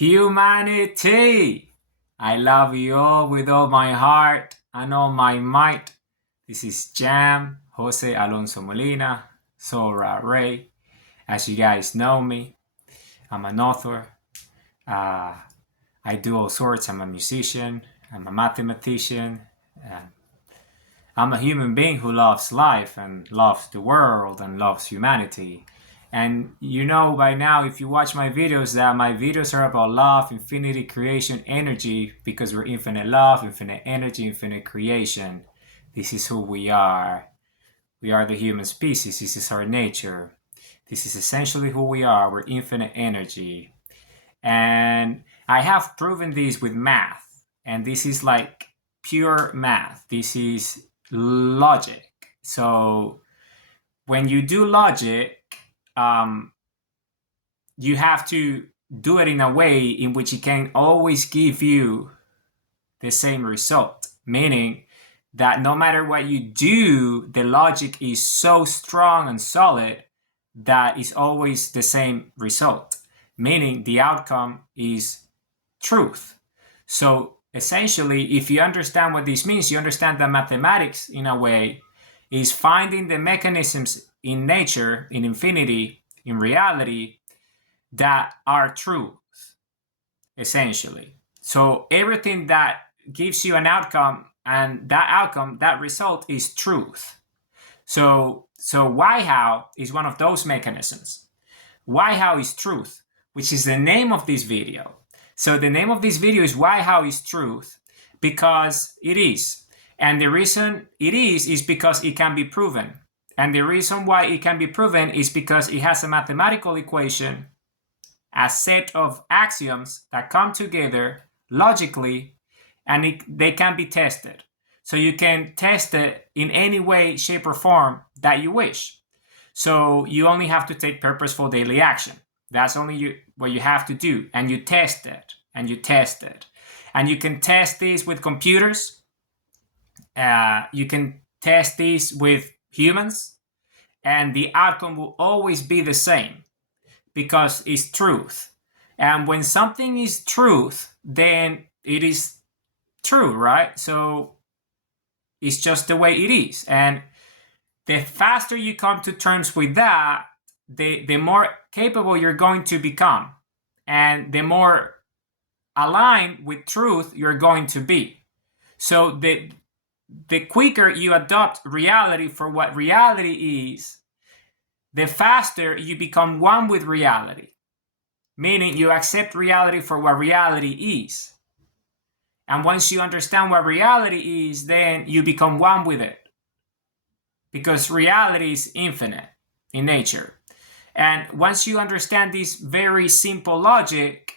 Humanity! I love you all with all my heart and all my might. This is Jam, Jose Alonso Molina, Sora Ray. As you guys know me, I'm an author. I do all sorts. I'm a musician. I'm a mathematician. I'm a human being who loves life and loves the world and loves humanity. And you know by now, if you watch my videos, that my videos are about love, infinity, creation, energy, because we're infinite love, infinite energy, infinite creation. This is who we are. We are the human species. This is our nature. This is essentially who we are. We're infinite energy. And I have proven this with math. And this is like pure math. This is logic. So when you do logic, you have to do it in a way in which it can always give you the same result, meaning that no matter what you do, the logic is so strong and solid that it's always the same result, meaning the outcome is truth. So essentially, if you understand what this means, you understand that mathematics, in a way, is finding the mechanisms in nature, in infinity, in reality, that are truth, essentially. So everything that gives you an outcome, and that outcome, that result, is truth. So why how is one of those mechanisms. Why how is truth, which is the name of this video. So the name of this video is Why How is Truth, because it is. And the reason it is because it can be proven. And the reason why it can be proven is because it has a mathematical equation, a set of axioms that come together logically, and they can be tested. So you can test it in any way, shape, or form that you wish. So you only have to take purposeful daily action. That's only what you have to do. And you test it, and you test it. And you can test this with computers. You can test this with humans. And the outcome will always be the same, because it's truth. And when something is truth, then it is true, right? So it's just the way it is. And the faster you come to terms with that, the more capable you're going to become. And the more aligned with truth you're going to be. So the quicker you adopt reality for what reality is, the faster you become one with reality, meaning you accept reality for what reality is. And once you understand what reality is, then you become one with it, because reality is infinite in nature. And once you understand this very simple logic,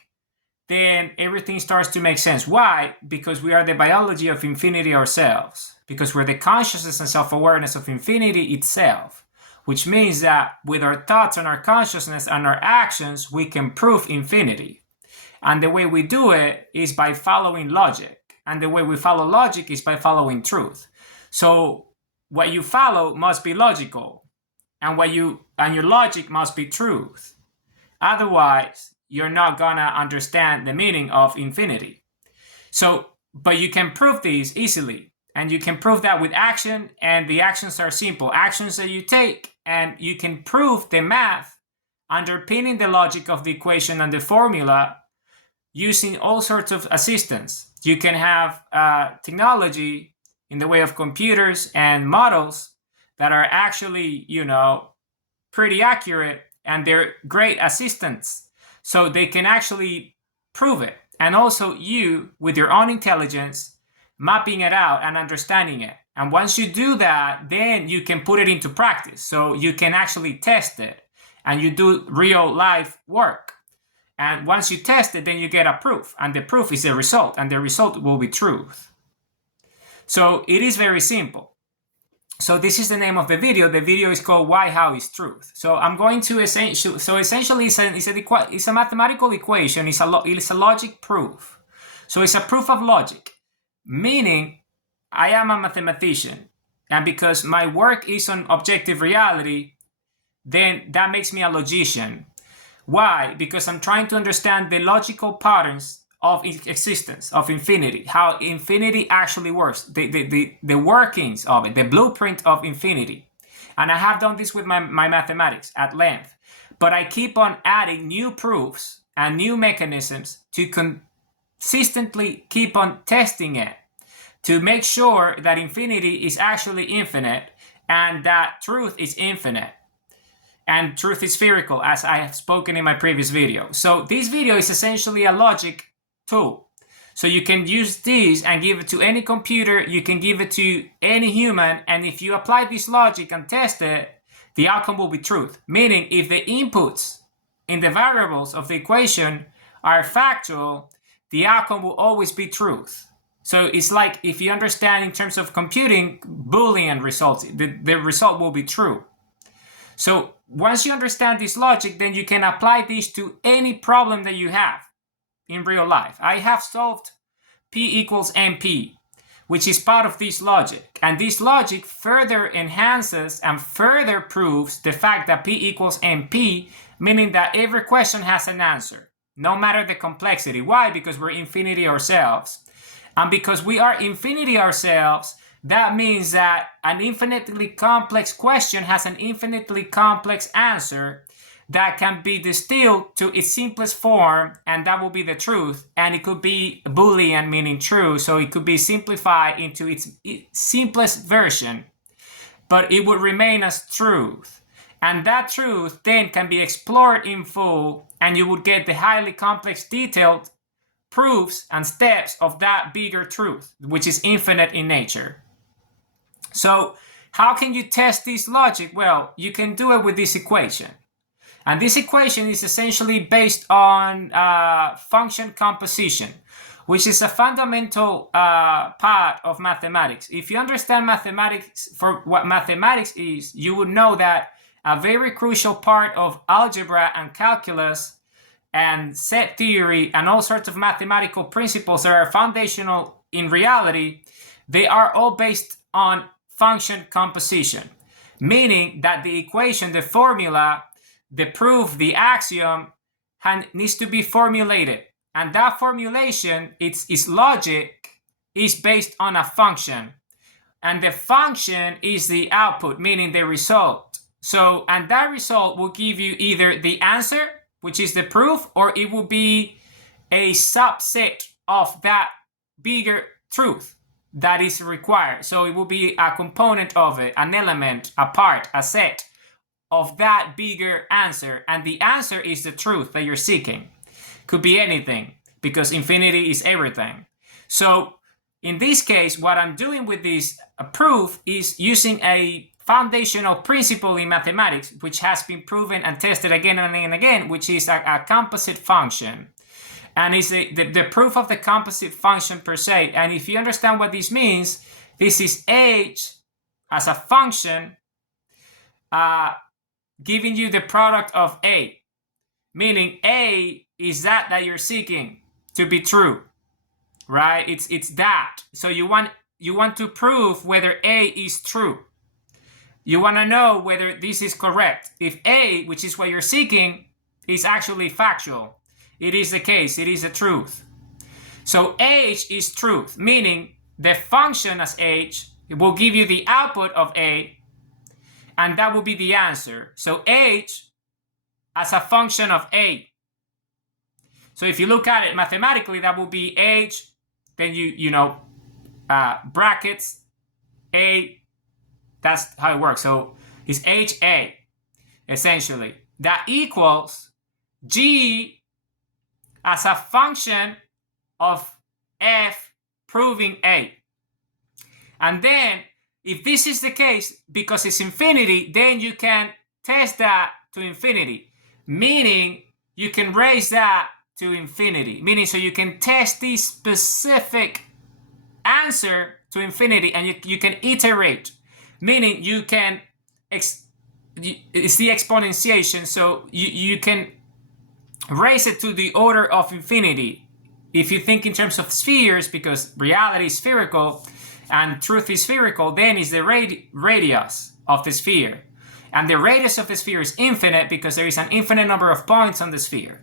then everything starts to make sense. Why? Because we are the biology of infinity ourselves, because we're the consciousness and self-awareness of infinity itself. Which means that with our thoughts and our consciousness and our actions, we can prove infinity. And the way we do it is by following logic. And the way we follow logic is by following truth. So what you follow must be logical. And your logic must be truth. Otherwise, you're not gonna understand the meaning of infinity. So, but you can prove these easily. And you can prove that with action, and the actions are simple. Actions that you take, and you can prove the math underpinning the logic of the equation and the formula using all sorts of assistance. You can have technology in the way of computers and models that are actually, pretty accurate, and they're great assistants. So they can actually prove it. And also you, with your own intelligence, mapping it out and understanding it. And once you do that, then you can put it into practice. So you can actually test it, and you do real life work. And once you test it, then you get a proof, and the proof is the result, and the result will be truth. So it is very simple. So this is the name of the video. The video is called Why How is Truth. So I'm going to essentially it's a mathematical equation. It's a logic proof. So it's a proof of logic. Meaning, I am a mathematician, and because my work is on objective reality, then that makes me a logician, Why? Because I'm trying to understand the logical patterns of existence, of infinity, how infinity actually works, the workings of it, the blueprint of infinity. And I have done this with my mathematics at length. But I keep on adding new proofs and new mechanisms to consistently keep on testing it, to make sure that infinity is actually infinite and that truth is infinite. And truth is spherical, as I have spoken in my previous video. So this video is essentially a logic tool. So you can use this and give it to any computer, you can give it to any human, and if you apply this logic and test it, the outcome will be truth. Meaning, if the inputs in the variables of the equation are factual, the outcome will always be truth. So it's like, if you understand in terms of computing Boolean results, the result will be true. So once you understand this logic, then you can apply this to any problem that you have in real life. I have solved P equals MP, which is part of this logic. And this logic further enhances and further proves the fact that P equals MP, meaning that every question has an answer, no matter the complexity. Why? Because we're infinity ourselves. And because we are infinity ourselves, that means that an infinitely complex question has an infinitely complex answer that can be distilled to its simplest form, and that will be the truth. And it could be Boolean, meaning true, so it could be simplified into its simplest version, but it would remain as truth. And that truth then can be explored in full, and you would get the highly complex, detailed proofs and steps of that bigger truth, which is infinite in nature. So how can you test this logic? Well, you can do it with this equation. And this equation is essentially based on function composition, which is a fundamental part of mathematics. If you understand mathematics for what mathematics is, you would know that a very crucial part of algebra and calculus and set theory and all sorts of mathematical principles that are foundational in reality, they are all based on function composition, meaning that the equation, the formula, the proof, the axiom needs to be formulated. And that formulation, its logic, is based on a function. And the function is the output, meaning the result. So, and that result will give you either the answer, which is the proof, or it will be a subset of that bigger truth that is required. So it will be a component of it, an element, a part, a set of that bigger answer. And the answer is the truth that you're seeking. Could be anything, because infinity is everything. So in this case, what I'm doing with this proof is using a foundational principle in mathematics, which has been proven and tested again and again, which is a composite function. And it's the proof of the composite function per se. And if you understand what this means, this is h as a function giving you the product of a, meaning a is that you're seeking to be true, right? It's that. So you want to prove whether a is true. You want to know whether this is correct. If a, which is what you're seeking, is actually factual, it is the case, it is the truth. So h is truth, meaning the function as h, it will give you the output of a, and that will be the answer. So h as a function of a. So if you look at it mathematically, that will be h, then brackets a. That's how it works. So it's HA, essentially. That equals G as a function of F proving A. And then, if this is the case, because it's infinity, then you can test that to infinity. Meaning, you can raise that to infinity. Meaning, so you can test this specific answer to infinity, and you can iterate. Meaning you can, it's the exponentiation, so you can raise it to the order of infinity. If you think in terms of spheres, because reality is spherical and truth is spherical, then is the radius of the sphere. And the radius of the sphere is infinite because there is an infinite number of points on the sphere.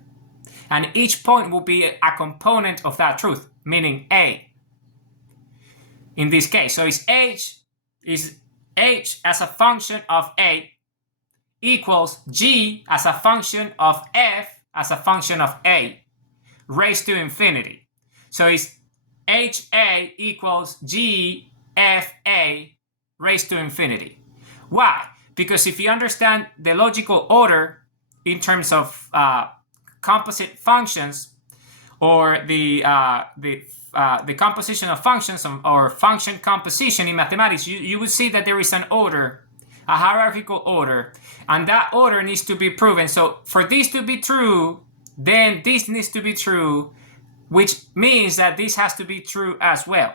And each point will be a component of that truth, meaning A. In this case, so is H as a function of A equals G as a function of F as a function of A raised to infinity. So it's HA equals GFA raised to infinity. Why? Because if you understand the logical order in terms of composite functions, or the composition of functions, or function composition in mathematics, you would see that there is an order, a hierarchical order, and that order needs to be proven. So for this to be true, then this needs to be true, which means that this has to be true as well.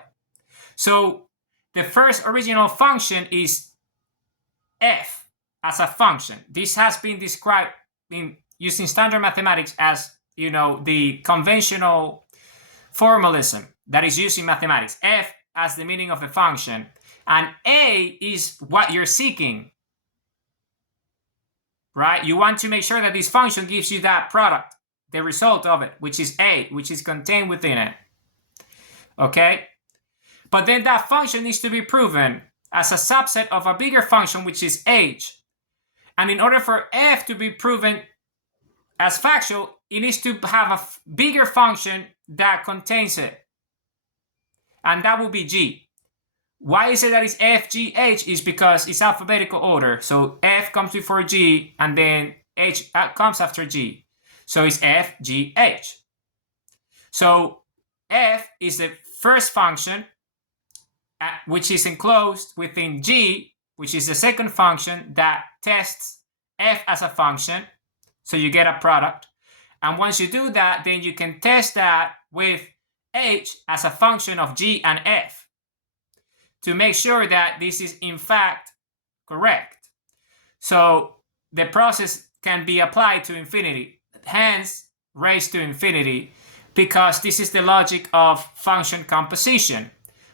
So the first original function is f as a function. This has been described in using standard mathematics as, the conventional formalism that is used in mathematics. F as the meaning of the function, and A is what you're seeking, right? You want to make sure that this function gives you that product, the result of it, which is A, which is contained within it. Okay? But then that function needs to be proven as a subset of a bigger function, which is H. And in order for F to be proven as factual, it needs to have a bigger function that contains it. And that will be G. Why is it that it's F, G, H? Is because it's alphabetical order. So F comes before G, and then H comes after G. So it's F, G, H. So F is the first function, which is enclosed within G, which is the second function that tests F as a function. So you get a product. And once you do that, then you can test that with H as a function of G and F to make sure that this is in fact correct. So the process can be applied to infinity, hence raised to infinity, because this is the logic of function composition.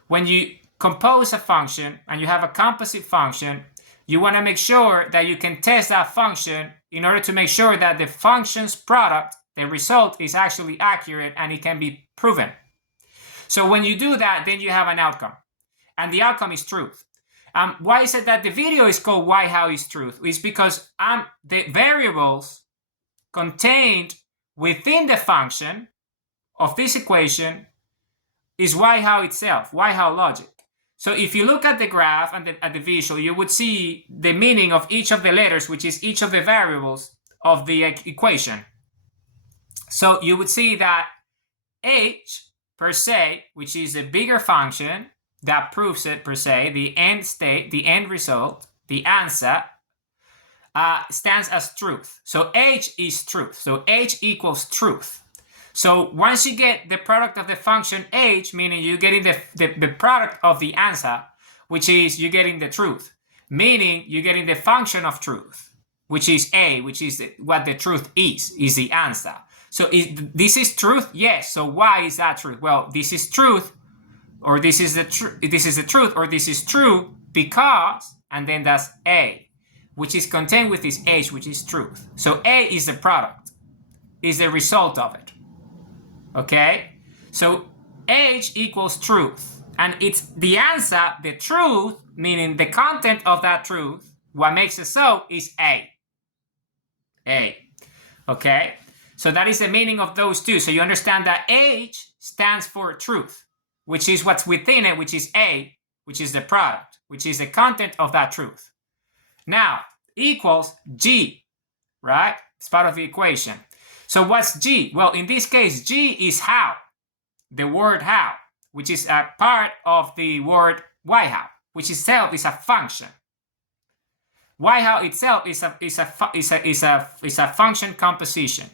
When you compose a function and you have a composite function, you want to make sure that you can test that function in order to make sure that the function's product, the result, is actually accurate and it can be proven. So when you do that, then you have an outcome. And the outcome is truth. Why is it that the video is called Why How is Truth? It's because the variables contained within the function of this equation is Why How itself, Why How logic. So if you look at the graph and at the visual, you would see the meaning of each of the letters, which is each of the variables of the equation. So you would see that H per se, which is a bigger function that proves it per se, the end state, the end result, the answer, stands as truth. So H is truth. So H equals truth. So once you get the product of the function H, meaning you're getting the product of the answer, which is you're getting the truth, meaning you're getting the function of truth, which is A, which is what the truth is the answer. So this is truth? Yes. So why is that truth? Well, this is truth, or this is the truth, or this is true because, and then that's A, which is contained with this H, which is truth. So A is the product, is the result of it. Okay? So H equals truth. And it's the answer, the truth, meaning the content of that truth, what makes it so, is A. A. Okay? So that is the meaning of those two. So you understand that H stands for truth, which is what's within it, which is A, which is the product, which is the content of that truth. Now, equals G, right? It's part of the equation. So what's G? Well, in this case, G is how, the word how, which is a part of the word Why How, which itself is a function. Why How itself is a function composition.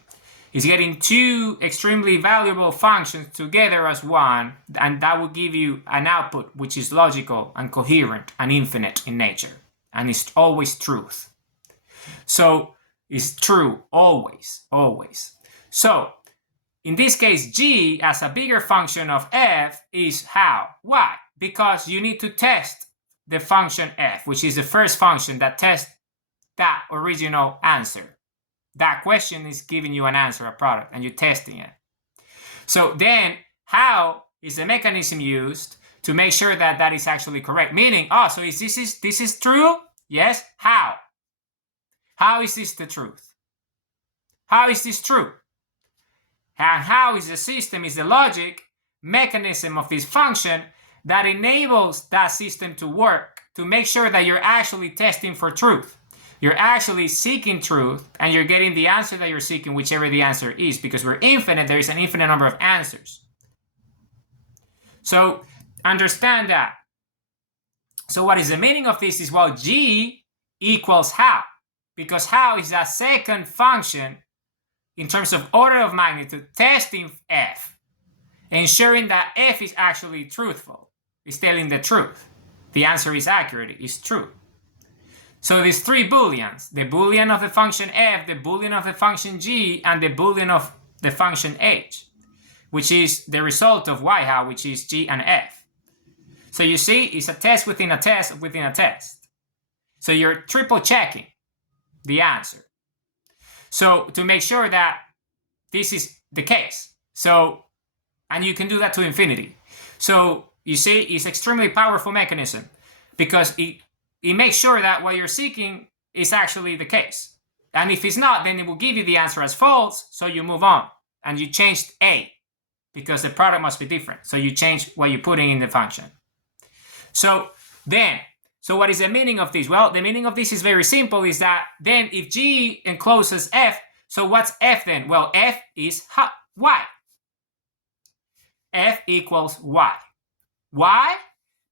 It's getting two extremely valuable functions together as one, and that will give you an output which is logical and coherent and infinite in nature, and it's always truth. So it's true always, always. So in this case, G as a bigger function of F is how. Why? Because you need to test the function F, which is the first function that tests that original answer. That question is giving you an answer, a product, and you're testing it. So then how is the mechanism used to make sure that that is actually correct? Meaning, so this is true? Yes. How? How is this the truth? How is this true? And how is the system, is the logic mechanism of this function that enables that system to work, to make sure that you're actually testing for truth. You're actually seeking truth, and you're getting the answer that you're seeking, whichever the answer is, because we're infinite. There is an infinite number of answers. So understand that. So what is the meaning of this is, well, G equals how, because how is a second function in terms of order of magnitude testing F, ensuring that F is actually truthful, is telling the truth. The answer is accurate, is true. So these three booleans, the boolean of the function F, the boolean of the function G, and the boolean of the function H, which is the result of Y how, which is G and F. So you see, it's a test within a test within a test. So you're triple checking the answer. So to make sure that this is the case. So, and you can do that to infinity. So you see, it's extremely powerful mechanism because it makes sure that what you're seeking is actually the case. And if it's not, then it will give you the answer as false. So you move on and you changed A because the product must be different. So you change what you're putting in the function. So what is the meaning of this? Well, the meaning of this is very simple, is that then if G encloses F, so what's F then? Well, F is Y. F equals Y. Why?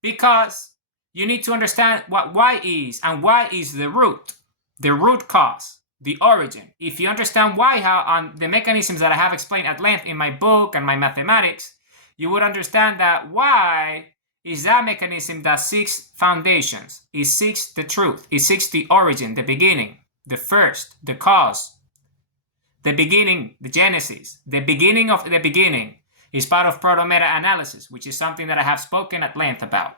Because you need to understand what Y is, and Y is the root cause, the origin. If you understand Y how on the mechanisms that I have explained at length in my book and my mathematics, you would understand that Y is that mechanism that seeks foundations. It seeks the truth. It seeks the origin, the beginning, the first, the cause, the beginning, the genesis. The beginning of the beginning is part of proto-meta-analysis, which is something that I have spoken at length about.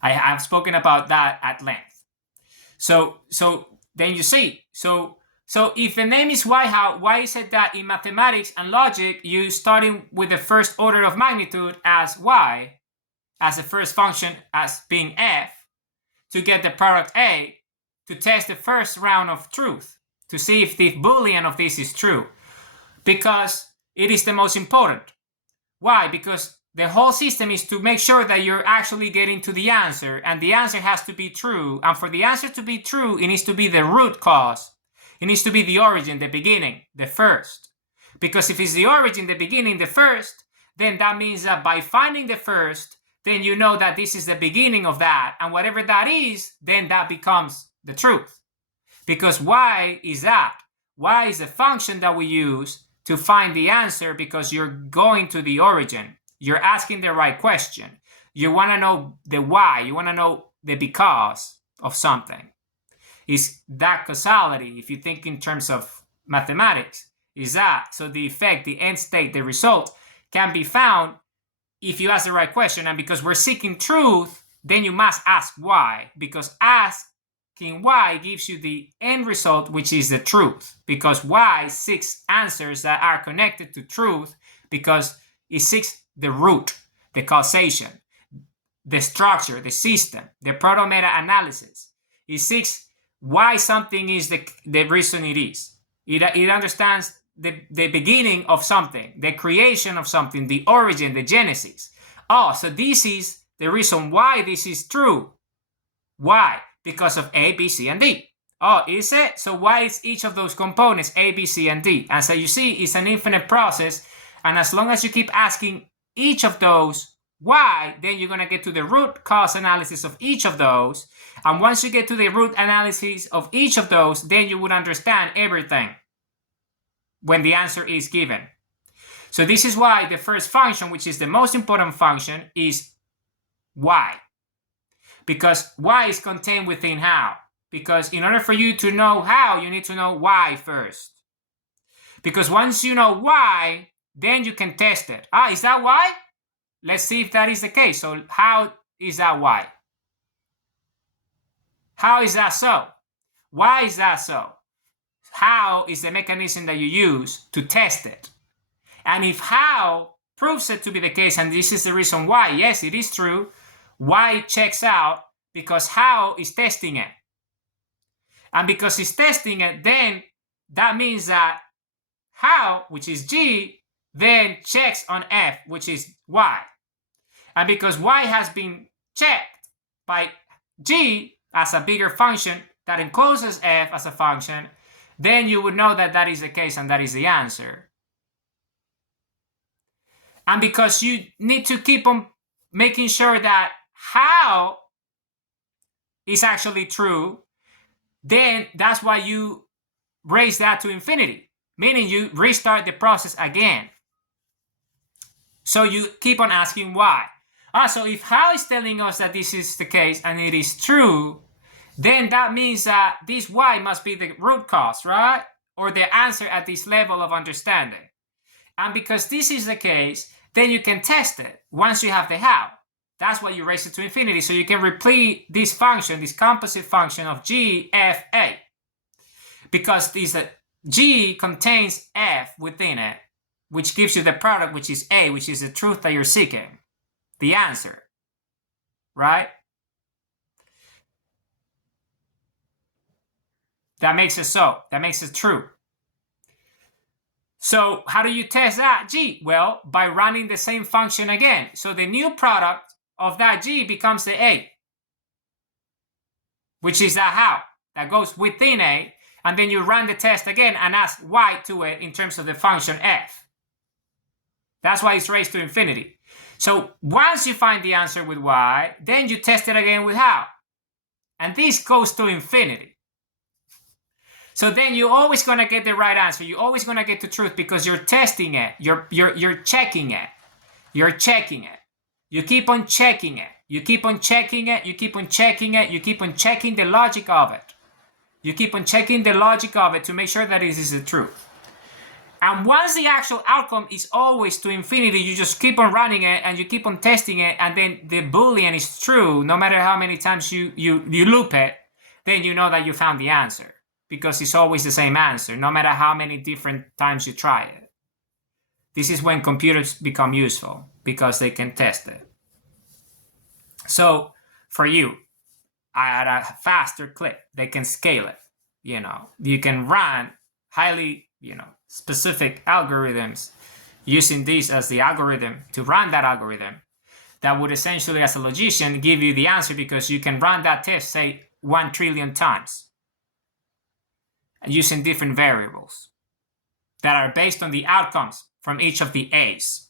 I have spoken about that at length. So then you see, so if the name is Y how, why is it that in mathematics and logic, you starting with the first order of magnitude as Y, as the first function as being F, to get the product A, to test the first round of truth, to see if the Boolean of this is true. Because it is the most important. Why? Because the whole system is to make sure that you're actually getting to the answer, and the answer has to be true. And for the answer to be true, it needs to be the root cause. It needs to be the origin, the beginning, the first. Because if it's the origin, the beginning, the first, then that means that by finding the first, then you know that this is the beginning of that. And whatever that is, then that becomes the truth. Because Y is that. Y is the function that we use to find the answer, because you're going to the origin. You're asking the right question. You want to know the why. You want to know the because of something. Is that causality, if you think in terms of mathematics, is that. So the effect, the end state, the result can be found if you ask the right question. And because we're seeking truth, then you must ask why. Because asking why gives you the end result, which is the truth. Because why seeks answers that are connected to truth, because it seeks the root, the causation, the structure, the system, the proto-meta-analysis. It seeks why something is the reason it is. It understands the beginning of something, the creation of something, the origin, the genesis. So this is the reason why this is true. Why? Because of A, B, C, and D. Is it? So why is each of those components A, B, C, and D? And so you see, it's an infinite process. And as long as you keep asking each of those why, then you're going to get to the root cause analysis of each of those. And once you get to the root analysis of each of those, then you would understand everything when the answer is given. So this is why the first function, which is the most important function, is why. Because why is contained within how. Because in order for you to know how, you need to know why first. Because once you know why, then you can test it. Is that why? Let's see if that is the case. So how is that why? How is that so? Why is that so? How is the mechanism that you use to test it? And if how proves it to be the case, and this is the reason why, yes, it is true, why checks out, because how is testing it. And because it's testing it, then that means that how, which is G, then checks on F, which is Y. And because Y has been checked by G as a bigger function that encloses F as a function, then you would know that that is the case and that is the answer. And because you need to keep on making sure that how is actually true, then that's why you raise that to infinity, meaning you restart the process again. So you keep on asking why. So if how is telling us that this is the case and it is true, then that means that this y must be the root cause, right? Or the answer at this level of understanding. And because this is the case, then you can test it once you have the how. That's why you raise it to infinity. So you can repeat this function, this composite function of g, f, a. Because this g contains f within it, which gives you the product, which is a, which is the truth that you're seeking, the answer, right? That makes it so. That makes it true. So how do you test that g? Well, by running the same function again. So the new product of that g becomes the a, which is that how that goes within a, and then you run the test again and ask y to it in terms of the function f. That's why it's raised to infinity. So once you find the answer with y, then you test it again with how, and this goes to infinity. So then you're always going to get the right answer. You're always going to get the truth because you're testing it. You're checking it. You're checking it. You keep on checking it. You keep on checking it. You keep on checking it. You keep on checking the logic of it. You keep on checking the logic of it to make sure that it is the truth. And once the actual outcome is always to infinity, you just keep on running it and you keep on testing it, and then the Boolean is true no matter how many times you loop it, then you know that you found the answer. Because it's always the same answer, no matter how many different times you try it. This is when computers become useful, because they can test it. So, for you, at a faster clip, they can scale it. You can run highly, specific algorithms using this as the algorithm to run that algorithm. That would essentially, as a logician, give you the answer, because you can run that test, say, 1 trillion times. Using different variables that are based on the outcomes from each of the A's,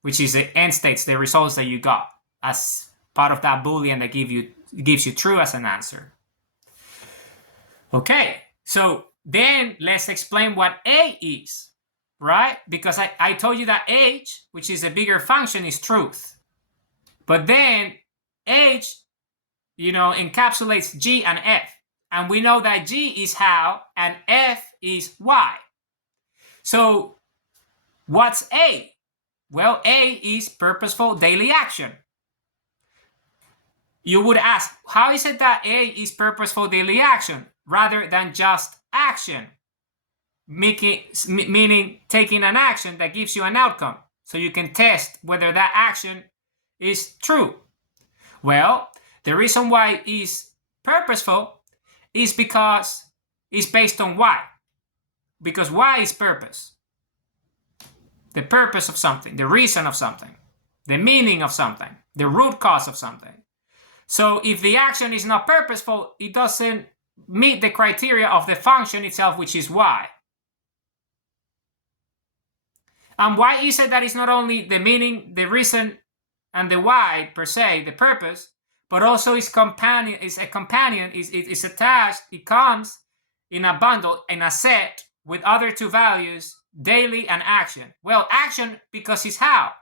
which is the end states, the results that you got as part of that Boolean that gives you true as an answer. Okay, so then let's explain what A is, right? Because I told you that H, which is a bigger function, is truth. But then H, encapsulates G and F. And we know that G is how and F is Y. So what's A? Well, A is purposeful daily action. You would ask, how is it that A is purposeful daily action rather than just action? Meaning taking an action that gives you an outcome, so you can test whether that action is true. Well, the reason why it's purposeful is because it's based on Y. Because Y is purpose. The purpose of something, the reason of something, the meaning of something, the root cause of something. So if the action is not purposeful, it doesn't meet the criteria of the function itself, which is Y. And why is it that it's not only the meaning, the reason, and the why per se, the purpose, but also its companion is attached, it comes in a bundle, in a set with other two values, daily and action. Well, action because it's how.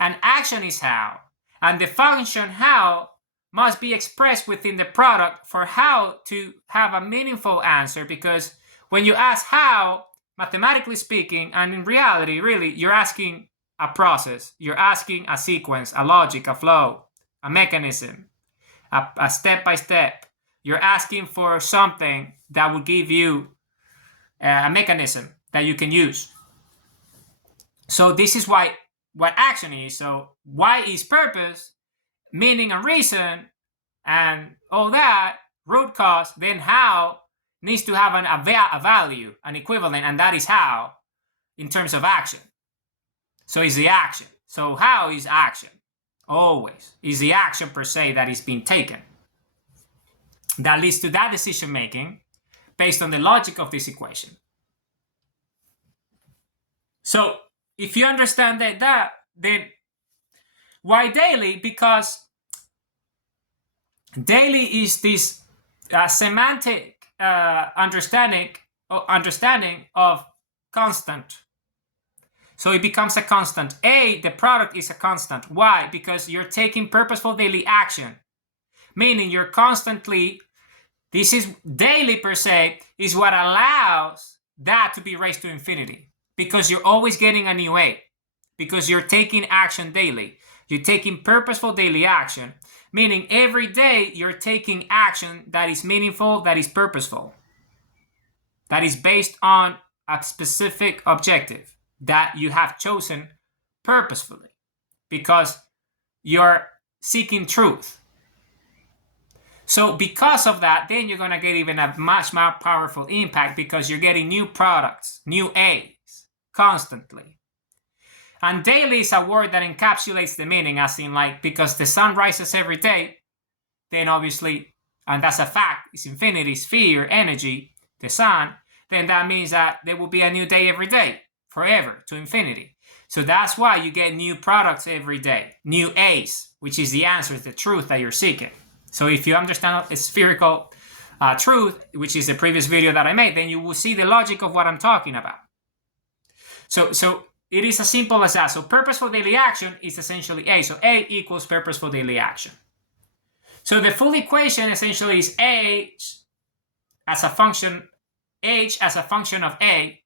And action is how. And the function how must be expressed within the product for how to have a meaningful answer, because when you ask how, mathematically speaking, and in reality, really, you're asking a process, you're asking a sequence, a logic, a flow, a mechanism, a step-by-step you're asking for something that will give you a mechanism that you can use. So this is what action is. So why is purpose, meaning and reason, and all that, root cause, then how needs to have a value, an equivalent, and that is how in terms of action. So it's the action. So how is action? Always is the action per se that is being taken that leads to that decision making based on the logic of this equation. So if you understand that, then why daily? Because daily is this semantic understanding of constant. So it becomes a constant. A, the product is a constant. Why? Because you're taking purposeful daily action, meaning you're constantly, this is daily per se, is what allows that to be raised to infinity, because you're always getting a new A, because you're taking action daily. You're taking purposeful daily action, meaning every day you're taking action that is meaningful, that is purposeful, that is based on a specific objective that you have chosen purposefully because you're seeking truth. So because of that, then you're going to get even a much more powerful impact because you're getting new products, new A's constantly. And daily is a word that encapsulates the meaning, as in like, because the sun rises every day, then obviously, and that's a fact, it's infinity, sphere, energy, the sun, then that means that there will be a new day every day, forever, to infinity. So that's why you get new products every day, new A's, which is the answer, the truth that you're seeking. So if you understand a spherical truth, which is the previous video that I made, then you will see the logic of what I'm talking about. So it is as simple as that. So purposeful daily action is essentially A. So A equals purposeful daily action. So the full equation essentially is H as a function of A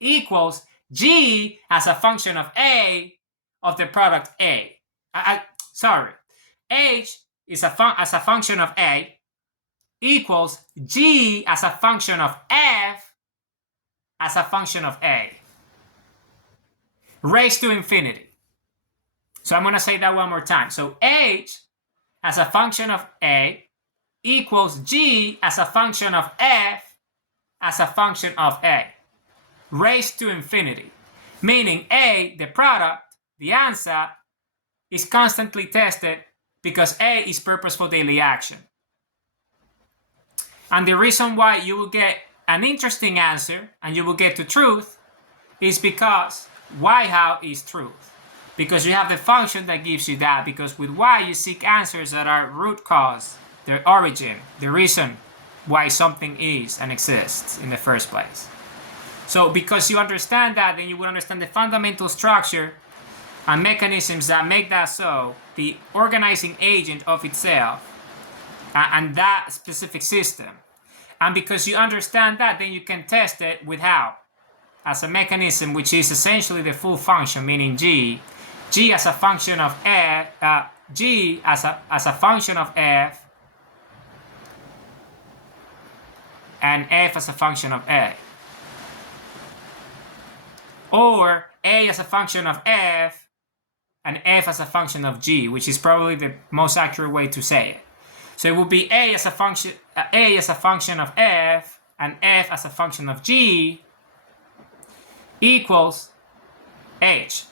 equals G as a function of A of the product A. H is as a function of A equals G as a function of F as a function of A, raised to infinity. So I'm going to say that one more time. So H as a function of A equals G as a function of F as a function of A, raised to infinity. Meaning A, the product, the answer, is constantly tested because A is purposeful daily action. And the reason why you will get an interesting answer and you will get to truth is because why, how is truth. Because you have the function that gives you that, because with why you seek answers that are root cause, their origin, the reason why something is and exists in the first place. So because you understand that, then you will understand the fundamental structure and mechanisms that make that so, the organizing agent of itself, and that specific system. And because you understand that, then you can test it with how? As a mechanism, which is essentially the full function, meaning G as a function of F, G as a function of F, and F as a function of A. Or A as a function of F, and F as a function of G, which is probably the most accurate way to say it. So it would be A as a function of F, and F as a function of G equals H,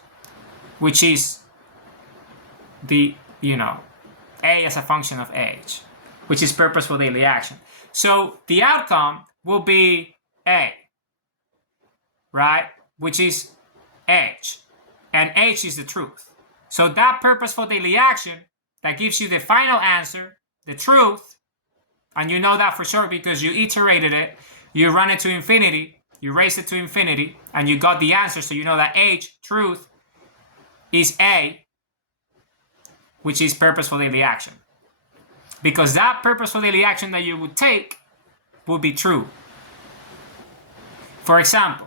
which is the, A as a function of H, which is purposeful daily action. So the outcome will be A, right? Which is H, and H is the truth. So that purposeful daily action that gives you the final answer, the truth, and you know that for sure because you iterated it, you run it to infinity, you raised it to infinity, and you got the answer, so you know that H, truth, is A, which is purposeful daily action. Because that purposeful daily action that you would take would be true. For example,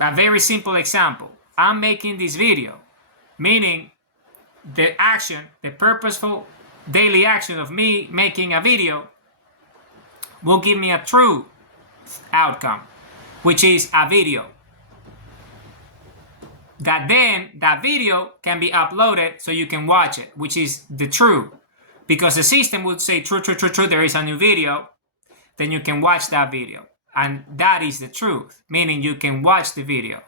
a very simple example, I'm making this video, meaning the action, the purposeful daily action of me making a video will give me a true outcome, which is a video. That video can be uploaded so you can watch it, which is the true. Because the system would say, true, there is a new video, then you can watch that video. And that is the truth, meaning you can watch the video.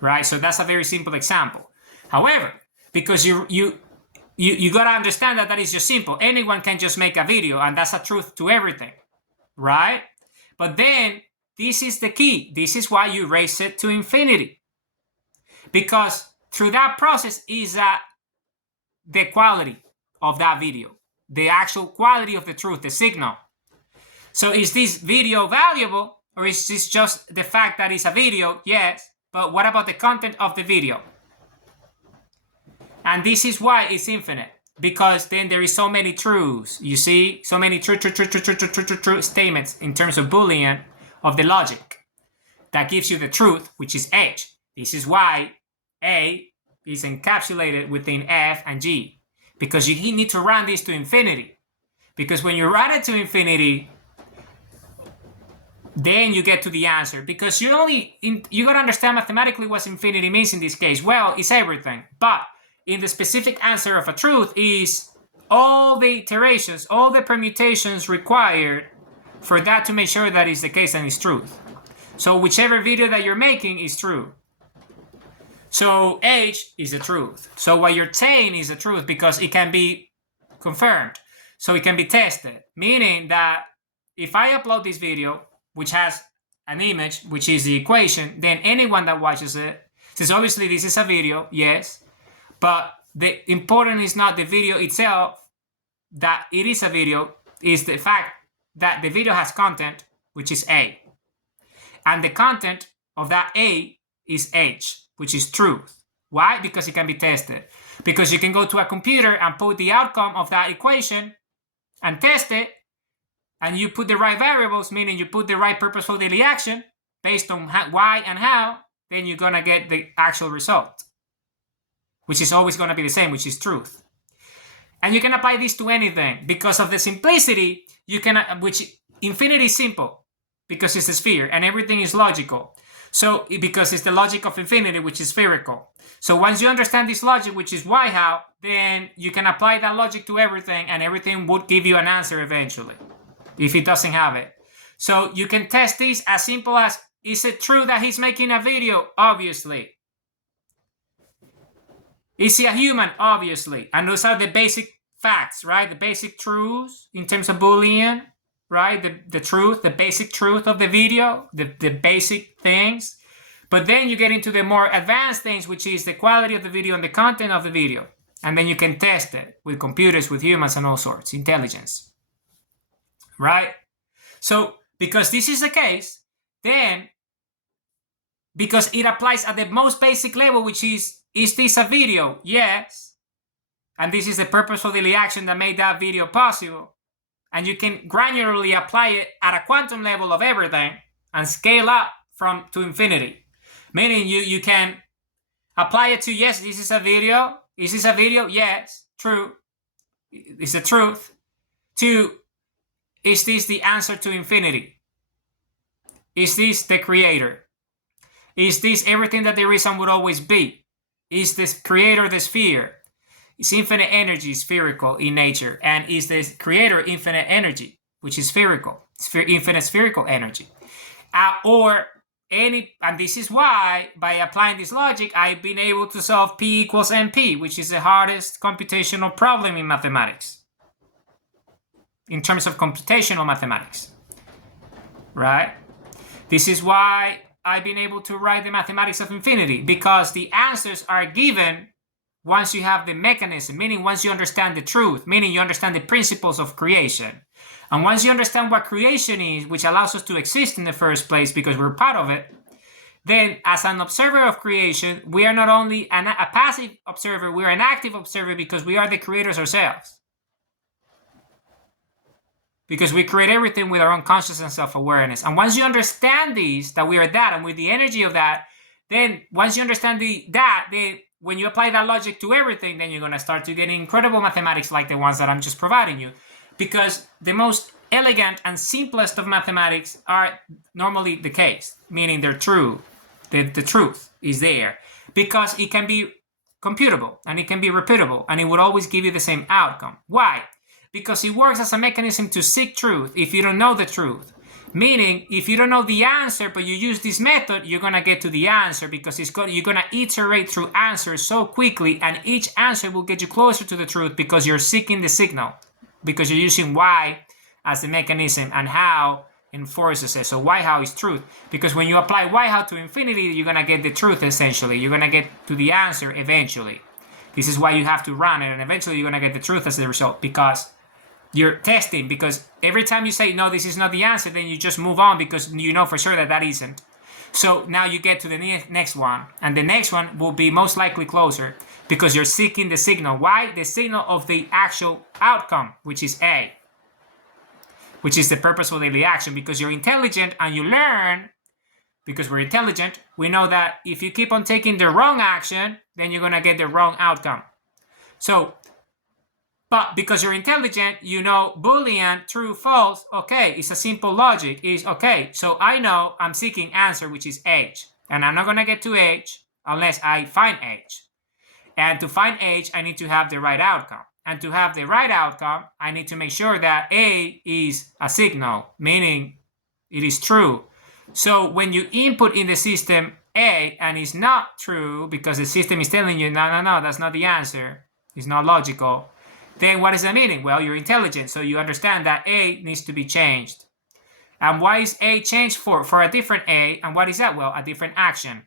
Right? So that's a very simple example. However, because you gotta understand that is just simple. Anyone can just make a video, and that's a truth to everything. Right? But then, this is the key. This is why you raise it to infinity. Because through that process is the quality of that video. The actual quality of the truth, the signal. So is this video valuable, or is this just the fact that it's a video? Yes. But what about the content of the video? And this is why it's infinite. Because then there is so many truths. You see? So many true statements in terms of Boolean of the logic that gives you the truth, which is H. This is why A is encapsulated within F and G, because you need to run this to infinity. Because when you run it to infinity, then you get to the answer. Because you gotta understand mathematically what infinity means in this case. Well, it's everything, but in the specific answer of a truth is all the iterations, all the permutations required for that to make sure that is the case and it's truth. So whichever video that you're making is true. So H is the truth. So what you're saying is the truth because it can be confirmed. So it can be tested. Meaning that if I upload this video, which has an image, which is the equation, then anyone that watches it says, obviously this is a video, yes, but the important is not the video itself, that it is a video, is the fact that the video has content, which is A. And the content of that A is H, which is truth. Why? Because it can be tested. Because you can go to a computer and put the outcome of that equation and test it, and you put the right variables, meaning you put the right purposeful daily action based on why and how, then you're going to get the actual result, which is always going to be the same, which is truth. And you can apply this to anything because of the simplicity. You can, which infinity is simple because it's a sphere and everything is logical. So because it's the logic of infinity, which is spherical. So once you understand this logic, which is why, how, then you can apply that logic to everything, and everything would give you an answer eventually if it doesn't have it. So you can test this as simple as, is it true that he's making a video? Obviously. Is he a human? Obviously. And those are the basic facts, right? The basic truths in terms of Boolean, right? The truth, the basic truth of the video, the basic things. But then you get into the more advanced things, which is the quality of the video and the content of the video. And then you can test it with computers, with humans, and all sorts, intelligence. Right? So, because this is the case, then, because it applies at the most basic level, which is this a video? Yes. And this is the purposeful daily action that made that video possible. And you can granularly apply it at a quantum level of everything and scale up to infinity. Meaning you can apply it to, yes, this is a video. Is this a video? Yes. True. It's the truth. To, is this the answer to infinity? Is this the creator? Is this everything that there is and would always be? Is this creator the sphere? Is infinite energy spherical in nature? And is the creator infinite energy, which is spherical, infinite spherical energy? And this is why, by applying this logic, I've been able to solve P equals NP, which is the hardest computational problem in mathematics, in terms of computational mathematics, right? This is why I've been able to write the mathematics of infinity, because the answers are given once you have the mechanism, meaning once you understand the truth, meaning you understand the principles of creation. And once you understand what creation is, which allows us to exist in the first place because we're part of it, then as an observer of creation, we are not only a passive observer, we are an active observer because we are the creators ourselves. Because we create everything with our own consciousness and self-awareness. And once you understand these, that we are that, and with the energy of that, then once you understand that, then when you apply that logic to everything, then you're going to start to get incredible mathematics like the ones that I'm just providing you. Because the most elegant and simplest of mathematics are normally the case, meaning they're true. The truth is there. Because it can be computable and it can be repeatable and it would always give you the same outcome. Why? Because it works as a mechanism to seek truth if you don't know the truth. Meaning, if you don't know the answer, but you use this method, you're going to get to the answer because you're going to iterate through answers so quickly, and each answer will get you closer to the truth because you're seeking the signal, because you're using why as the mechanism and how enforces it. So why how is truth, because when you apply why how to infinity, you're going to get the truth essentially. You're going to get to the answer eventually. This is why you have to run it, and eventually you're going to get the truth as the result because you're testing, because every time you say, no, this is not the answer, then you just move on because you know for sure that that isn't. So now you get to the next one, and the next one will be most likely closer because you're seeking the signal. Why? The signal of the actual outcome, which is A, which is the purposeful daily action. Because you're intelligent and you learn, because we're intelligent, we know that if you keep on taking the wrong action, then you're going to get the wrong outcome. So, but because you're intelligent, you know Boolean, true, false. Okay, it's a simple logic. Is okay, so I know I'm seeking answer, which is H. And I'm not going to get to H unless I find H. And to find H, I need to have the right outcome. And to have the right outcome, I need to make sure that A is a signal, meaning it is true. So when you input in the system A and it's not true because the system is telling you, no, that's not the answer. It's not logical. Then what is the meaning? Well, you're intelligent, so you understand that A needs to be changed. And why is A changed for? For a different A, and what is that? Well, a different action.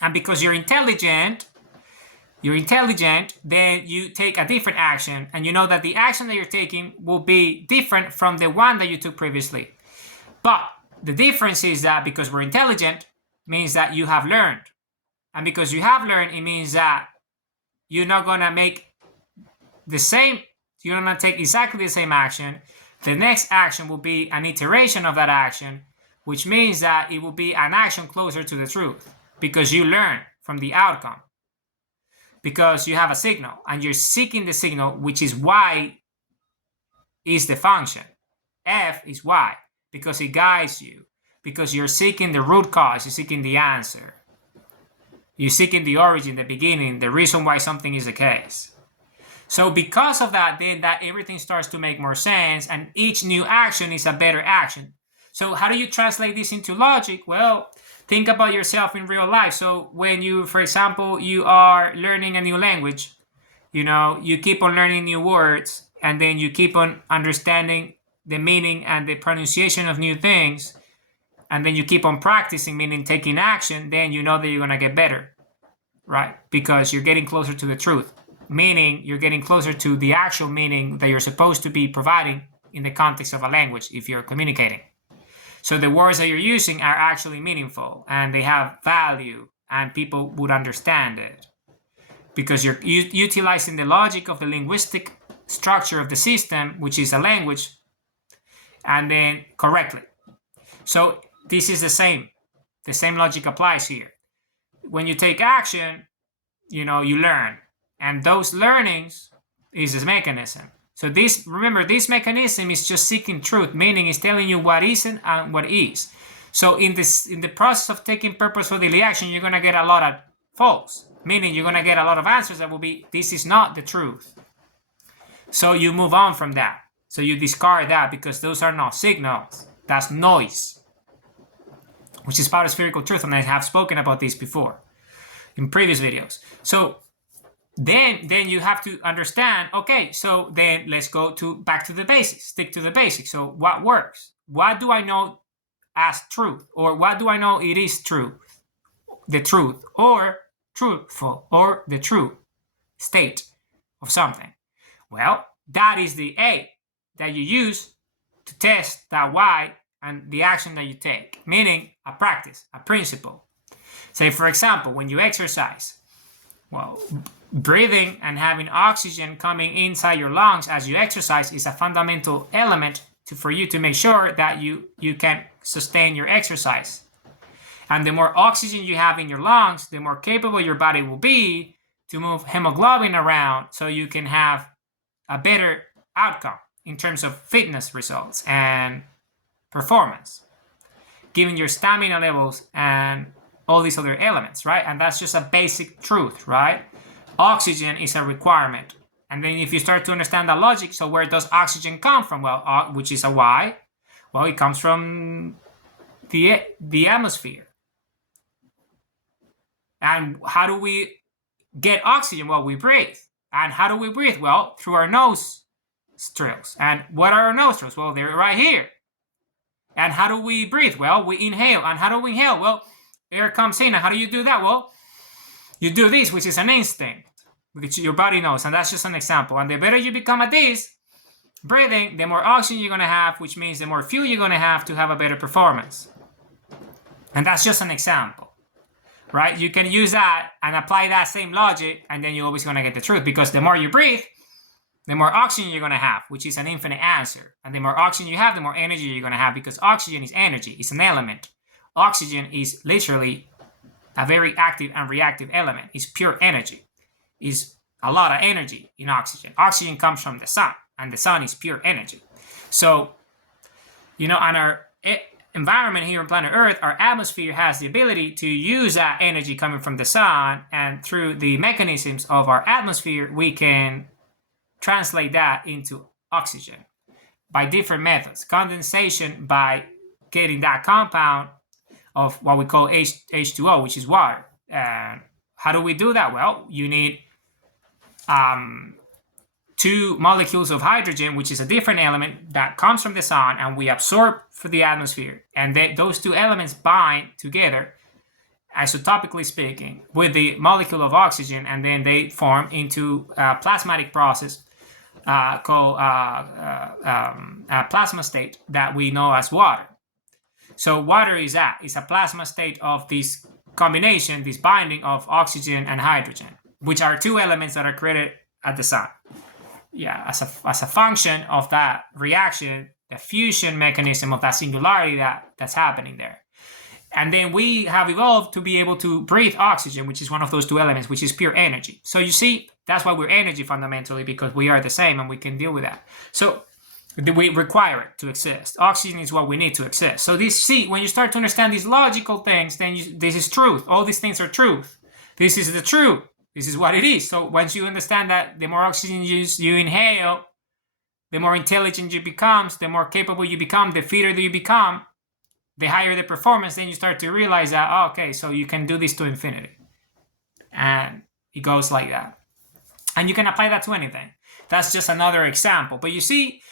And because you're intelligent, then you take a different action, and you know that the action that you're taking will be different from the one that you took previously. But the difference is that because we're intelligent, means that you have learned. And because you have learned, it means that you're not going to make the same, you're going to take exactly the same action. The next action will be an iteration of that action, which means that it will be an action closer to the truth because you learn from the outcome, because you have a signal and you're seeking the signal, which is y is the function. F is y because it guides you, because you're seeking the root cause, you're seeking the answer. You're seeking the origin, the beginning, the reason why something is the case. So because of that, then that everything starts to make more sense, and each new action is a better action. So how do you translate this into logic? Well, think about yourself in real life. So when you, for example, you are learning a new language, you keep on learning new words, and then you keep on understanding the meaning and the pronunciation of new things, and then you keep on practicing, meaning taking action, then you know that you're going to get better, right? Because you're getting closer to the truth. Meaning you're getting closer to the actual meaning that you're supposed to be providing in the context of a language if you're communicating. So the words that you're using are actually meaningful and they have value and people would understand it because you're utilizing the logic of the linguistic structure of the system, which is a language, and then correctly. So this is the same logic applies here. When you take action, you learn. And those learnings is this mechanism. So remember, this mechanism is just seeking truth, meaning it's telling you what isn't and what is. So in the process of taking purposeful daily action, you're going to get a lot of false, meaning you're going to get a lot of answers that will be, this is not the truth. So you move on from that. So you discard that because those are not signals. That's noise, which is part of spherical truth. And I have spoken about this before in previous videos. So then you have to understand, okay, so then let's go back to the basics, stick to the basics. So what works? What do I know as truth? Or what do I know it is true? The truth or truthful or the true state of something. Well, that is the A that you use to test that Y and the action that you take, meaning a practice, a principle. Say, for example, when you exercise, well, breathing and having oxygen coming inside your lungs as you exercise is a fundamental element for you to make sure that you can sustain your exercise. And the more oxygen you have in your lungs, the more capable your body will be to move hemoglobin around so you can have a better outcome in terms of fitness results and performance, given your stamina levels and all these other elements, right? And that's just a basic truth, right? Oxygen is a requirement. And then if you start to understand that logic, so where does oxygen come from? Well, which is a why? Well, it comes from the atmosphere. And how do we get oxygen? Well, we breathe. And how do we breathe? Well, through our nostrils. And what are our nostrils? Well, they're right here. And how do we breathe? Well, we inhale. And how do we inhale? Well, air comes in. And how do you do that? Well, you do this, which is an instinct, which your body knows. And that's just an example. And the better you become at this breathing, the more oxygen you're going to have, which means the more fuel you're going to have a better performance. And that's just an example. Right? You can use that and apply that same logic, and then you're always going to get the truth, because the more you breathe, the more oxygen you're going to have, which is an infinite answer. And the more oxygen you have, the more energy you're going to have, because oxygen is energy. It's an element. Oxygen is literally a very active and reactive element. It's pure energy. It's a lot of energy in oxygen. Oxygen comes from the sun, and the sun is pure energy. So, on our environment here on planet Earth, our atmosphere has the ability to use that energy coming from the sun, and through the mechanisms of our atmosphere, we can translate that into oxygen by different methods. Condensation, by getting that compound of what we call H2O, which is water. And how do we do that? Well, you need 2 molecules of hydrogen, which is a different element that comes from the sun, and we absorb through the atmosphere. And those 2 elements bind together, isotopically speaking, with the molecule of oxygen, and then they form into a plasmatic process called a plasma state that we know as water. So water is that. It's a plasma state of this combination, this binding of oxygen and hydrogen, which are 2 elements that are created at the sun. Yeah, as a function of that reaction, the fusion mechanism of that singularity that's happening there. And then we have evolved to be able to breathe oxygen, which is one of those 2 elements, which is pure energy. So you see, that's why we're energy fundamentally, because we are the same and we can deal with that. So we require it to exist. Oxygen is what we need to exist. So when you start to understand these logical things, then this is truth. All these things are truth. This is the truth. This is what it is. So once you understand that, the more oxygen you inhale, the more intelligent you become, the more capable you become, the fitter you become, the higher the performance. Then you start to realize that, okay, so you can do this to infinity. And it goes like that. And you can apply that to anything. That's just another example. But you see,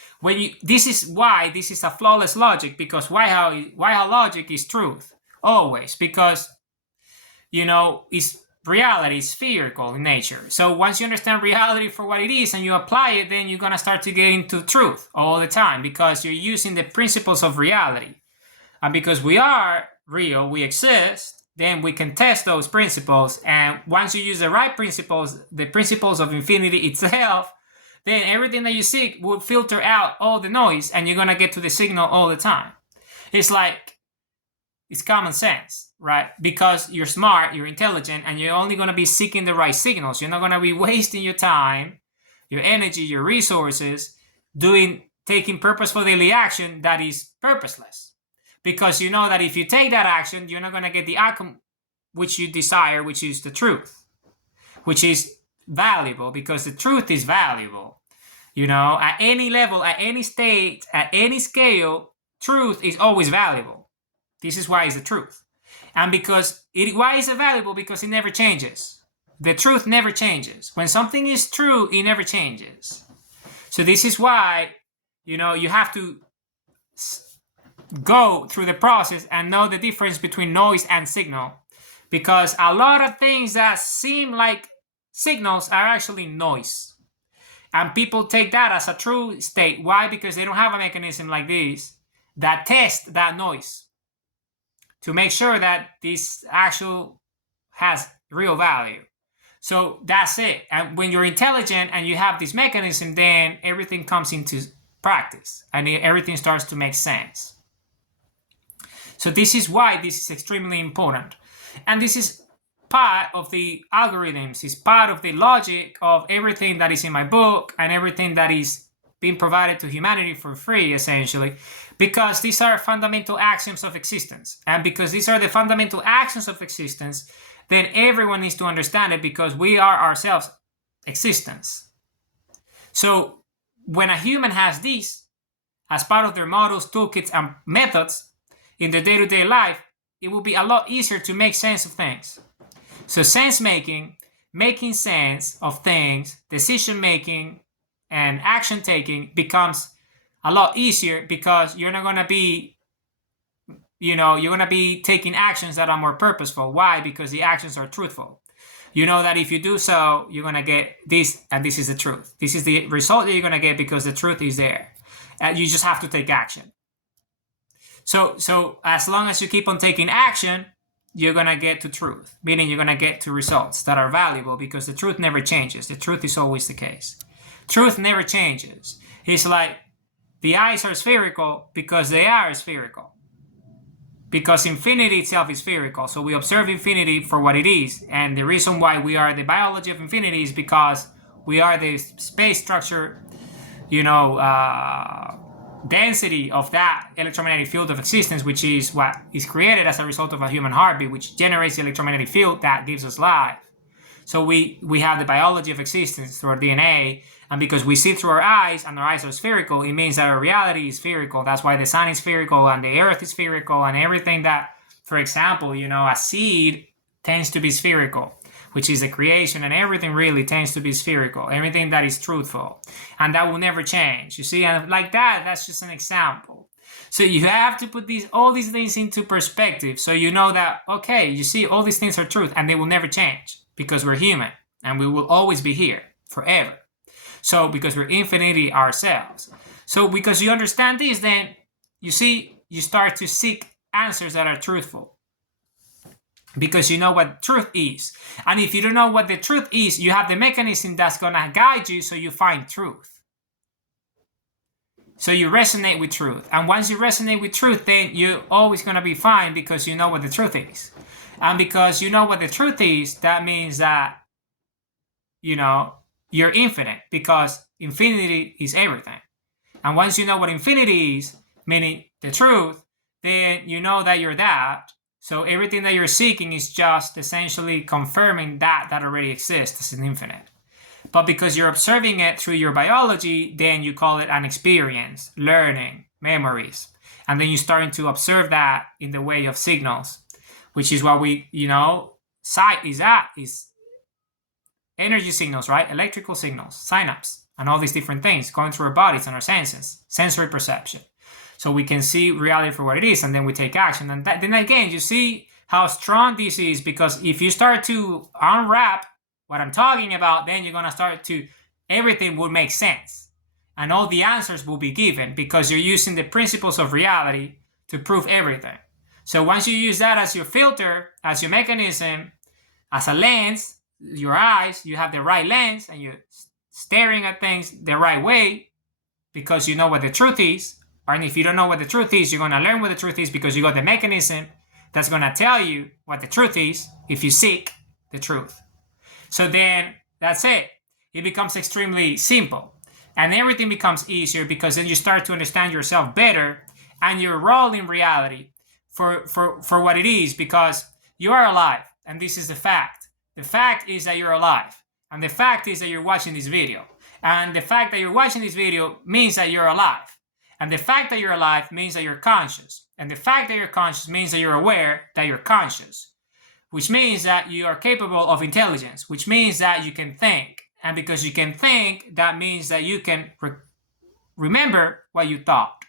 this is why this is a flawless logic, because why how logic is truth always, because it's reality is spherical in nature. So once you understand reality for what it is and you apply it, then you're gonna start to get into truth all the time, because you're using the principles of reality. And because we are real, we exist, then we can test those principles. And once you use the right principles, the principles of infinity itself, then everything that you seek will filter out all the noise, and you're going to get to the signal all the time. It's common sense, right? Because you're smart, you're intelligent, and you're only going to be seeking the right signals. You're not going to be wasting your time, your energy, your resources, taking purposeful daily action that is purposeless. Because you know that if you take that action, you're not going to get the outcome which you desire, which is the truth, which is valuable, because the truth is valuable. At any level, at any state, at any scale, truth is always valuable. This is why it's the truth. And why is it valuable? Because it never changes. The truth never changes. When something is true, it never changes. So this is why, you have to go through the process and know the difference between noise and signal. Because a lot of things that seem like signals are actually noise. And people take that as a true state. Why? Because they don't have a mechanism like this that tests that noise to make sure that this actual has real value. So that's it. And when you're intelligent and you have this mechanism, then everything comes into practice and everything starts to make sense. So this is why this is extremely important. And this is part of the algorithms, is part of the logic of everything that is in my book and everything that is being provided to humanity for free, essentially, because these are fundamental axioms of existence. And because these are the fundamental axioms of existence, then everyone needs to understand it, because we are ourselves existence. So when a human has these as part of their models, toolkits, and methods in their day-to-day life, it will be a lot easier to make sense of things. So sense making, making sense of things, decision making, and action taking becomes a lot easier, because you're not going to be, you're going to be taking actions that are more purposeful. Why? Because the actions are truthful. You know that if you do so, you're going to get this, and this is the truth. This is the result that you're going to get because the truth is there. And you just have to take action. So as long as you keep on taking action, you're going to get to truth, meaning you're going to get to results that are valuable, because the truth never changes. The truth is always the case. Truth never changes. It's like the eyes are spherical because they are spherical. Because infinity itself is spherical. So we observe infinity for what it is. And the reason why we are the biology of infinity is because we are the space structure, density of that electromagnetic field of existence, which is what is created as a result of a human heartbeat, which generates the electromagnetic field that gives us life. So we have the biology of existence through our DNA, and because we see through our eyes, and our eyes are spherical, it means that our reality is spherical. That's why the sun is spherical, and the earth is spherical, and everything that, for example, a seed tends to be spherical, which is the creation, and everything really tends to be spherical, everything that is truthful, and that will never change. You see, and like that, that's just an example. So you have to put all these things into perspective, so you know that, okay, you see, all these things are truth, and they will never change, because we're human, and we will always be here, forever. So, because we're infinity ourselves. So, because you understand this, then, you see, you start to seek answers that are truthful. Because you know what truth is. And if you don't know what the truth is, you have the mechanism that's going to guide you, so you find truth. So you resonate with truth. And once you resonate with truth, then you're always going to be fine, because you know what the truth is. And because you know what the truth is, that means that, you're infinite, because infinity is everything. And once you know what infinity is, meaning the truth, then you know that you're that. So everything that you're seeking is just essentially confirming that already exists as an infinite. But because you're observing it through your biology, then you call it an experience, learning, memories. And then you're starting to observe that in the way of signals, which is what we, sight is energy signals, right? Electrical signals, synapse, and all these different things going through our bodies and our senses, sensory perception. So we can see reality for what it is, and then we take action. And then again, you see how strong this is, because if you start to unwrap what I'm talking about, then you're going to everything will make sense. And all the answers will be given, because you're using the principles of reality to prove everything. So once you use that as your filter, as your mechanism, as a lens, your eyes, you have the right lens, and you're staring at things the right way, because you know what the truth is. And if you don't know what the truth is, you're going to learn what the truth is, because you got the mechanism that's going to tell you what the truth is if you seek the truth. So then that's it. It becomes extremely simple, and everything becomes easier, because then you start to understand yourself better and your role in reality for what it is, because you are alive, and this is the fact. The fact is that you're alive, and the fact is that you're watching this video, and the fact that you're watching this video means that you're alive. And the fact that you're alive means that you're conscious. And the fact that you're conscious means that you're aware that you're conscious, which means that you are capable of intelligence, which means that you can think. And because you can think, that means that you can remember what you thought,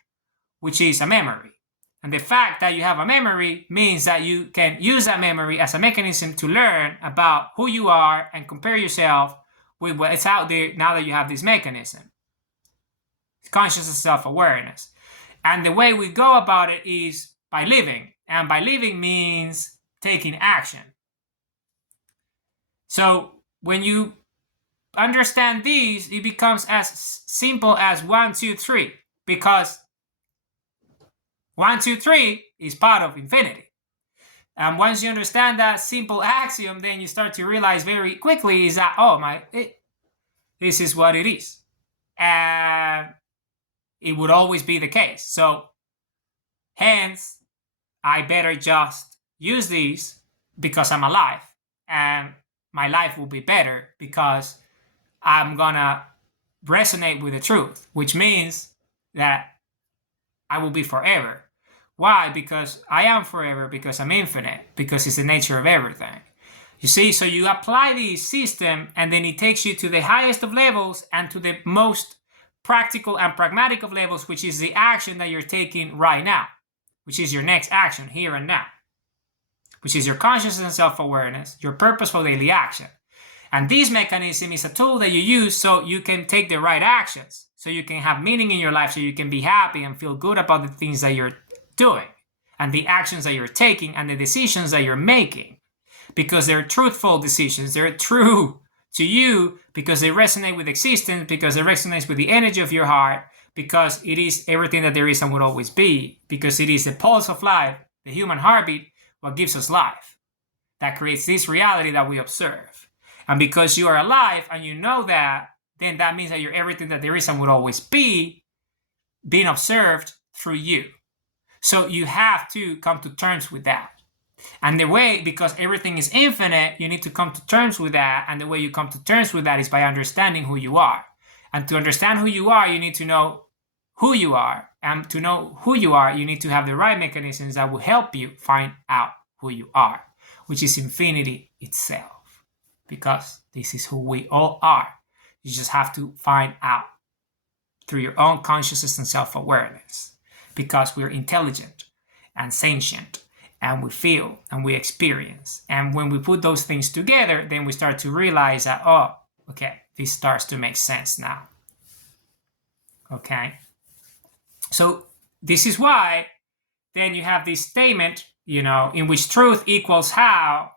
which is a memory. And the fact that you have a memory means that you can use that memory as a mechanism to learn about who you are and compare yourself with what's out there now that you have this mechanism. Consciousness, self-awareness. And the way we go about it is by living. And by living means taking action. So when you understand these, it becomes as simple as 1, 2, 3. Because 1, 2, 3 is part of infinity. And once you understand that simple axiom, then you start to realize very quickly is that, this is what it is. And it would always be the case. So hence, I better just use these because I'm alive. And my life will be better because I'm gonna resonate with the truth, which means that I will be forever. Why? Because I am forever, because I'm infinite, because it's the nature of everything. You see, so you apply the system and then it takes you to the highest of levels and to the most practical and pragmatic of levels, which is the action that you're taking right now, which is your next action here and now, which is your consciousness and self-awareness, your purposeful daily action. And this mechanism is a tool that you use so you can take the right actions, so you can have meaning in your life, so you can be happy and feel good about the things that you're doing and the actions that you're taking and the decisions that you're making, because they're truthful decisions. They're true to you because they resonate with existence, because it resonates with the energy of your heart, because it is everything that there is and will always be, because it is the pulse of life, the human heartbeat, what gives us life, that creates this reality that we observe. And because you are alive and you know that, then that means that you're everything that there is and will always be, being observed through you. So you have to come to terms with that. And the way, because everything is infinite, you need to come to terms with that. And the way you come to terms with that is by understanding who you are. And to understand who you are, you need to know who you are. And to know who you are, you need to have the right mechanisms that will help you find out who you are, which is infinity itself. Because this is who we all are. You just have to find out through your own consciousness and self-awareness. Because we're intelligent and sentient, and we feel and we experience. And when we put those things together, then we start to realize that, this starts to make sense now. Okay? So this is why then you have this statement, in which truth equals how,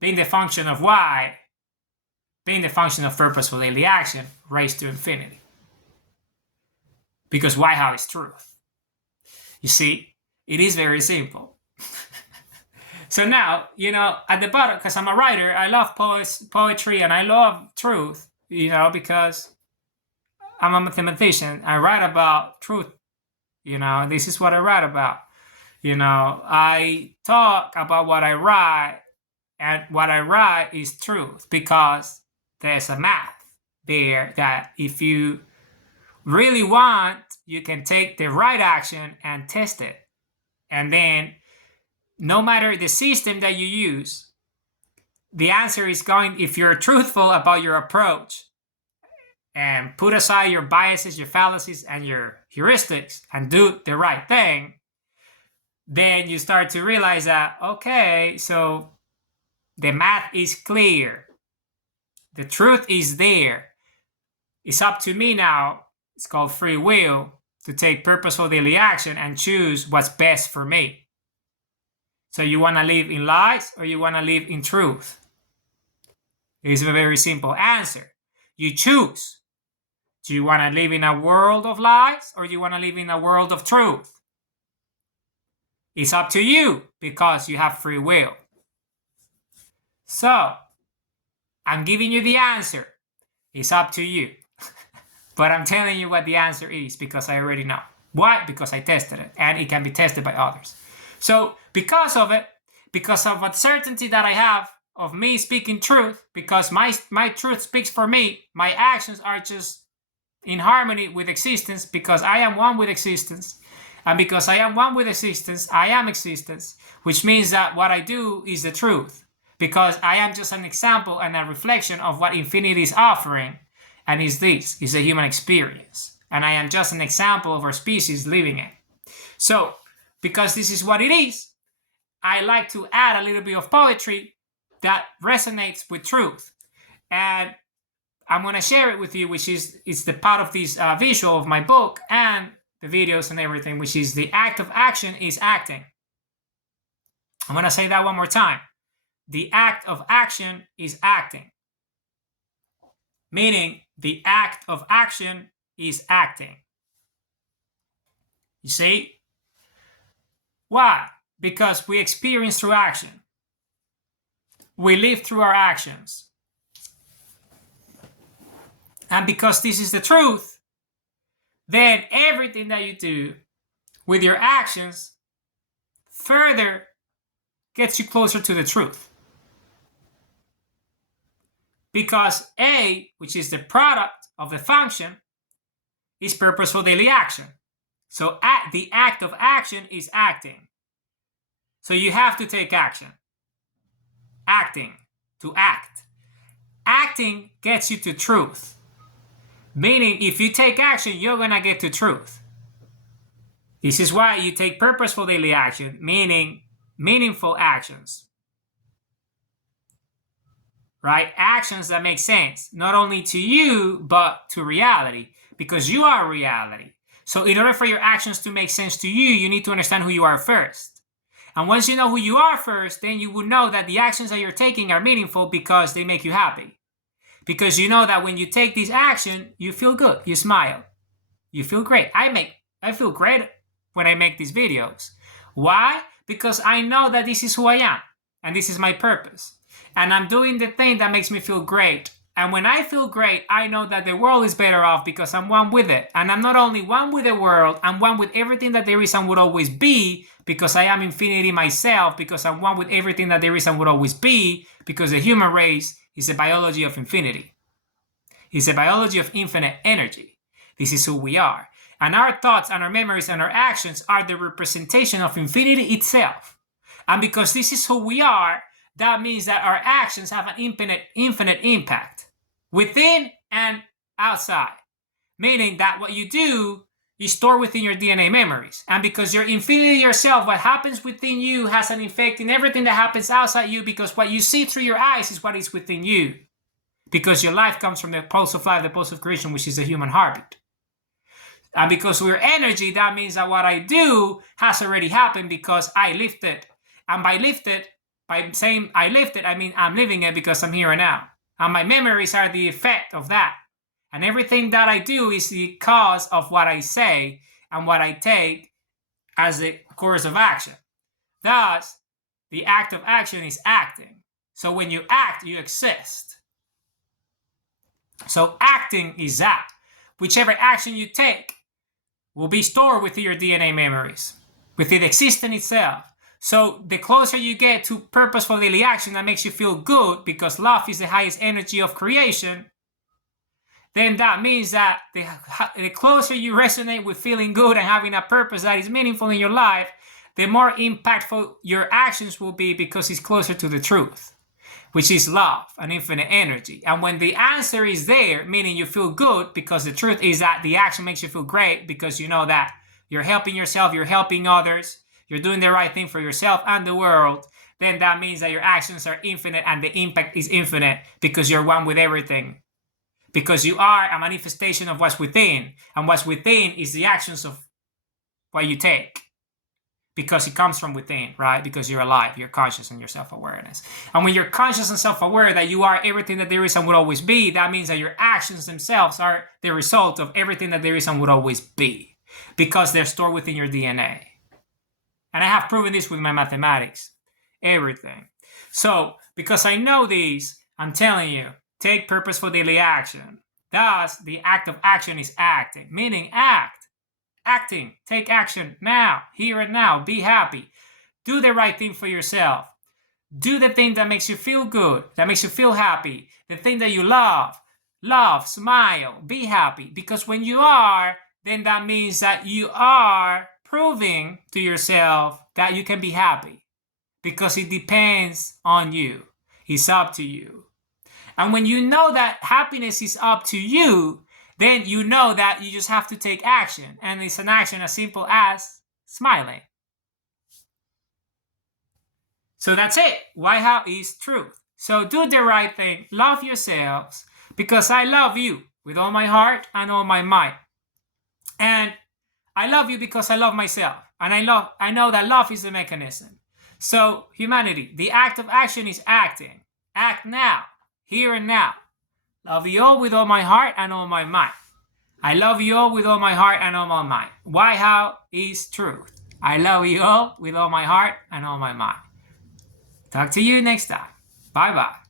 being the function of why, being the function of purposeful daily action, raised to infinity. Because why, how is truth. You see, it is very simple. So now, at the bottom, because I'm a writer, I love poetry and I love truth, because I'm a mathematician. I write about truth. This is what I write about. I talk about what I write, and what I write is truth, because there's a math there that if you really want, you can take the right action and test it. And then no matter the system that you use, the answer is if you're truthful about your approach and put aside your biases, your fallacies, and your heuristics and do the right thing, then you start to realize that, so the math is clear. The truth is there. It's up to me now. It's called free will, to take purposeful daily action and choose what's best for me. So you want to live in lies or you want to live in truth? It's a very simple answer. You choose. Do you want to live in a world of lies or do you want to live in a world of truth? It's up to you because you have free will. So, I'm giving you the answer. It's up to you. But I'm telling you what the answer is because I already know. Why? Because I tested it and it can be tested by others. So because of it, because of a certainty that I have of me speaking truth, because my truth speaks for me, my actions are just in harmony with existence because I am one with existence. And because I am one with existence, I am existence, which means that what I do is the truth. Because I am just an example and a reflection of what infinity is offering. And is a human experience. And I am just an example of our species living it. So, because this is what it is, I like to add a little bit of poetry that resonates with truth. And I'm going to share it with you, which is it's the part of this visual of my book and the videos and everything, which is the act of action is acting. I'm going to say that one more time. The act of action is acting. Meaning, the act of action is acting. You see? Why? Because we experience through action. We live through our actions. And because this is the truth, then everything that you do with your actions further gets you closer to the truth. Because A, which is the product of the function, is purposeful daily action. So the act of action is acting. So you have to take action. Acting, to act. Acting gets you to truth. Meaning, if you take action, you're going to get to truth. This is why you take purposeful daily action, meaning meaningful actions. Right? Actions that make sense, not only to you, but to reality, because you are reality. So in order for your actions to make sense to you, you need to understand who you are first. And once you know who you are first, then you will know that the actions that you're taking are meaningful because they make you happy. Because you know that when you take this action, you feel good, you smile, you feel great. I feel great when I make these videos. Why? Because I know that this is who I am, and this is my purpose. And I'm doing the thing that makes me feel great. And when I feel great, I know that the world is better off because I'm one with it. And I'm not only one with the world, I'm one with everything that there is and would always be, because I am infinity myself, because I'm one with everything that there is and would always be, because the human race is a biology of infinity. It's a biology of infinite energy. This is who we are. And our thoughts and our memories and our actions are the representation of infinity itself. And because this is who we are, that means that our actions have an infinite impact within and outside. Meaning that what you do is stored within your DNA memories. And because you're infinity yourself, what happens within you has an effect in everything that happens outside you, because what you see through your eyes is what is within you. Because your life comes from the pulse of life, the pulse of creation, which is the human heartbeat. And because we're energy, that means that what I do has already happened because I lived it. And by saying I lived it, I mean I'm living it because I'm here and now. And my memories are the effect of that. And everything that I do is the cause of what I say and what I take as the course of action. Thus, the act of action is acting. So when you act, you exist. So acting is that. Whichever action you take will be stored within your DNA memories, within existence itself. So the closer you get to purposeful daily action that makes you feel good, because love is the highest energy of creation, then that means that the closer you resonate with feeling good and having a purpose that is meaningful in your life, the more impactful your actions will be, because it's closer to the truth, which is love and infinite energy. And when the answer is there, meaning you feel good, because the truth is that the action makes you feel great, because you know that you're helping yourself, you're helping others, you're doing the right thing for yourself and the world, then that means that your actions are infinite and the impact is infinite, because you're one with everything. Because you are a manifestation of what's within, and what's within is the actions of what you take. Because it comes from within, right? Because you're alive, you're conscious, and your self-awareness. And when you're conscious and self-aware that you are everything that there is and would always be, that means that your actions themselves are the result of everything that there is and would always be. Because they're stored within your DNA. And I have proven this with my mathematics. Everything. So, because I know these, I'm telling you, take purposeful daily action. Thus, the act of action is acting. Meaning act. Acting. Take action now. Here and now. Be happy. Do the right thing for yourself. Do the thing that makes you feel good. That makes you feel happy. The thing that you love. Love. Smile. Be happy. Because when you are, then that means that you are proving to yourself that you can be happy, because it depends on you. It's up to you. And when you know that happiness is up to you, then you know that you just have to take action. And it's an action as simple as smiling. So that's it. Why, how is truth. So do the right thing. Love yourselves, because I love you with all my heart and all my might. And I love you because I love myself. And I know that love is the mechanism. So, humanity, the act of action is acting. Act now, here and now. Love you all with all my heart and all my might. I love you all with all my heart and all my mind. Why, how is truth. I love you all with all my heart and all my mind. Talk to you next time. Bye bye.